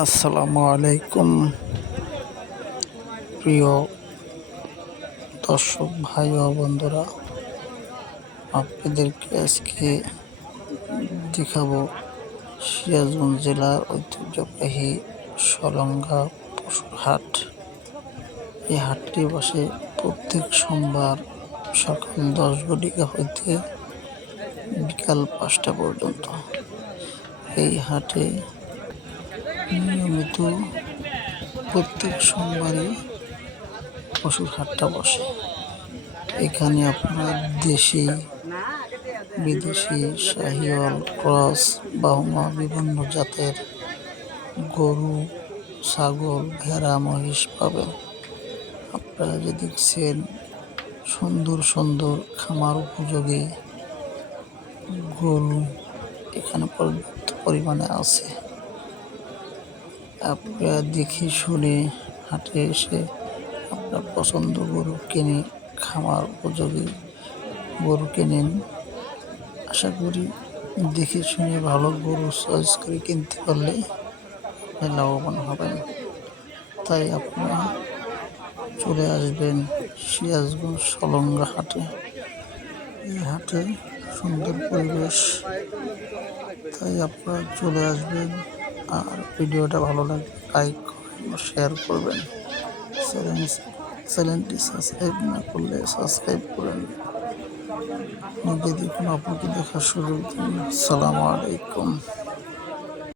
আসসালামু আলাইকুম প্রিয় দর্শক ভাই ও বন্ধুরা, আপনাদেরকে আজকে দেখাবো সিরাজগঞ্জ জেলার ঐতিহ্যবাহী সলঙ্গা পশুর হাট। এই হাটটি বসে প্রত্যেক সোমবার সকাল 10 ঘটিকা হইতে বিকাল 5টা পর্যন্ত। এই হাটে নিয়মিত প্রত্যেক সোমবারে পশুর হাটটা বসে। এখানে আপনার দেশি, বিদেশি, শাহিওয়াল, ক্রস, বাহমা বিভিন্ন জাতের গরু, ছাগল, ভেড়া, মহিষ পাবেন। আপনারা যে দেখছেন সুন্দর সুন্দর খামার উপযোগী গরু এখানে পর্যাপ্ত পরিমাণে আছে। আপনারা দেখে শুনে হাটে এসে আপনার পছন্দ গরু কিনে খামার উপযোগী গরু কিনেন। আশা করি দেখে শুনে ভালো গরু চয়েস করে কিনতে পারলে আপনি লাভবান হবেন। তাই আপনারা চলে আসবেন সিরাজগঞ্জ সলঙ্গা হাটে। এই হাটে সুন্দর পরিবেশ, তাই আপনারা চলে আসবেন। আর ভিডিওটা ভালো লাগলে লাইক করেন ও শেয়ার করবেন। চ্যানেলটি সাবস্ক্রাইব না করলে সাবস্ক্রাইব করেন। নিজে দেখুন, আপনাকে দেখার সুযোগ দিন। আসসালামু আলাইকুম।